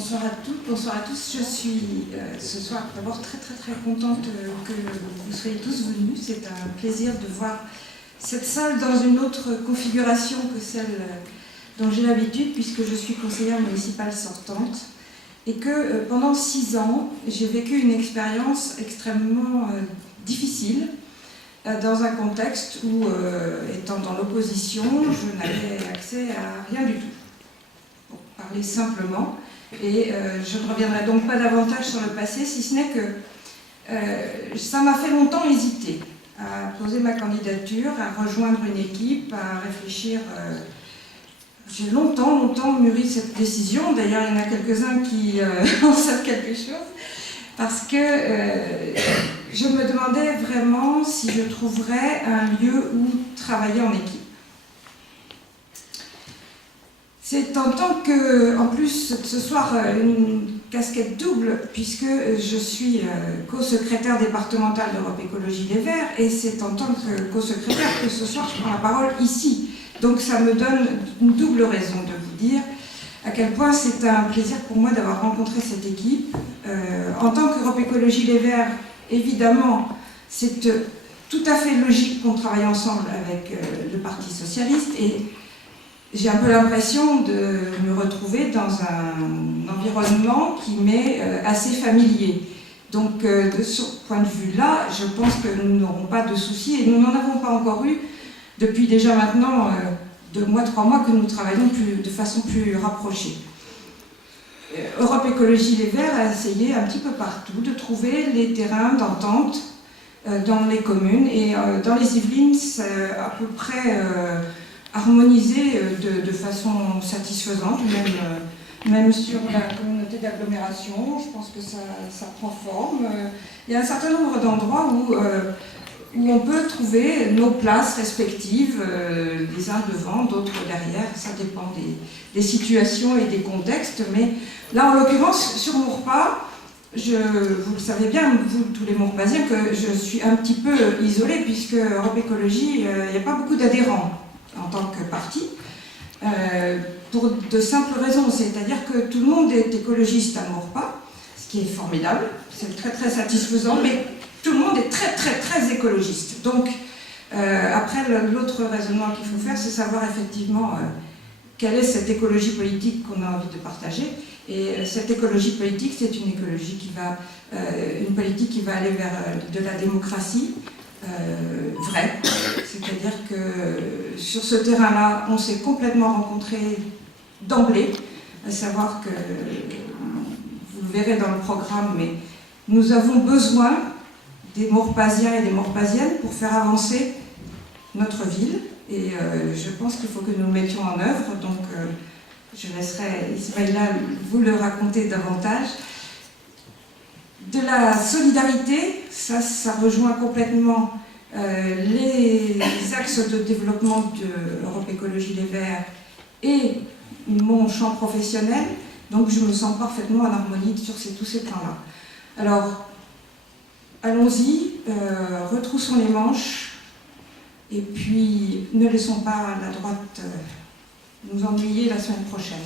Bonsoir à toutes, bonsoir à tous. Je suis ce soir d'abord très contente que vous soyez tous venus. C'est un plaisir de voir cette salle dans une autre configuration que celle dont j'ai l'habitude, puisque je suis conseillère municipale sortante et que pendant 6 ans, j'ai vécu une expérience extrêmement difficile dans un contexte où, étant dans l'opposition, je n'avais accès à rien du tout. Pour parler simplement, et je ne reviendrai donc pas davantage sur le passé, si ce n'est que ça m'a fait longtemps hésiter à poser ma candidature, à rejoindre une équipe, à réfléchir. J'ai longtemps mûri cette décision. D'ailleurs, il y en a quelques-uns qui en savent quelque chose, parce que je me demandais vraiment si je trouverais un lieu où travailler en équipe. C'est en tant que, en plus ce soir, une casquette double, puisque je suis co-secrétaire départementale d'Europe Écologie Les Verts, et c'est en tant que co-secrétaire que ce soir je prends la parole ici. Donc ça me donne une double raison de vous dire à quel point c'est un plaisir pour moi d'avoir rencontré cette équipe. En tant qu'Europe Écologie Les Verts, évidemment, c'est tout à fait logique qu'on travaille ensemble avec le Parti Socialiste, et j'ai un peu l'impression de me retrouver dans un environnement qui m'est assez familier. Donc, de ce point de vue-là, je pense que nous n'aurons pas de soucis, et nous n'en avons pas encore eu depuis déjà maintenant 2 mois, 3 mois que nous travaillons de façon plus rapprochée. Europe Écologie Les Verts a essayé un petit peu partout de trouver les terrains d'entente dans les communes, et dans les Yvelines, c'est à peu près harmonisé de façon satisfaisante, même sur la communauté d'agglomération. Je pense que ça prend forme. Il y a un certain nombre d'endroits où on peut trouver nos places respectives, les uns devant, d'autres derrière. Ça dépend des situations et des contextes. Mais là, en l'occurrence, sur Maurepas, vous le savez bien, vous tous les Maurepasiens, que je suis un petit peu isolée, puisque Europe Écologie, il n'y a pas beaucoup d'adhérents en tant que parti, pour de simples raisons, c'est-à-dire que tout le monde est écologiste à Maurepas, ce qui est formidable, c'est très satisfaisant, mais tout le monde est très écologiste. Donc, après, l'autre raisonnement qu'il faut faire, c'est savoir effectivement quelle est cette écologie politique qu'on a envie de partager. Et cette écologie politique, c'est une écologie une politique qui va aller vers de la démocratie, vrai, c'est-à-dire que sur ce terrain-là, on s'est complètement rencontrés d'emblée, à savoir que, vous le verrez dans le programme, mais nous avons besoin des Maurepasiens et des Maurepasiennes pour faire avancer notre ville, et je pense qu'il faut que nous le mettions en œuvre, donc je laisserai Ismaïla vous le raconter davantage. De la solidarité, ça rejoint complètement les axes de développement de l'Europe Écologie Les Verts et mon champ professionnel, donc je me sens parfaitement en harmonie sur tous ces plans-là. Alors, allons-y, retroussons les manches, et puis ne laissons pas la droite nous ennuyer la semaine prochaine.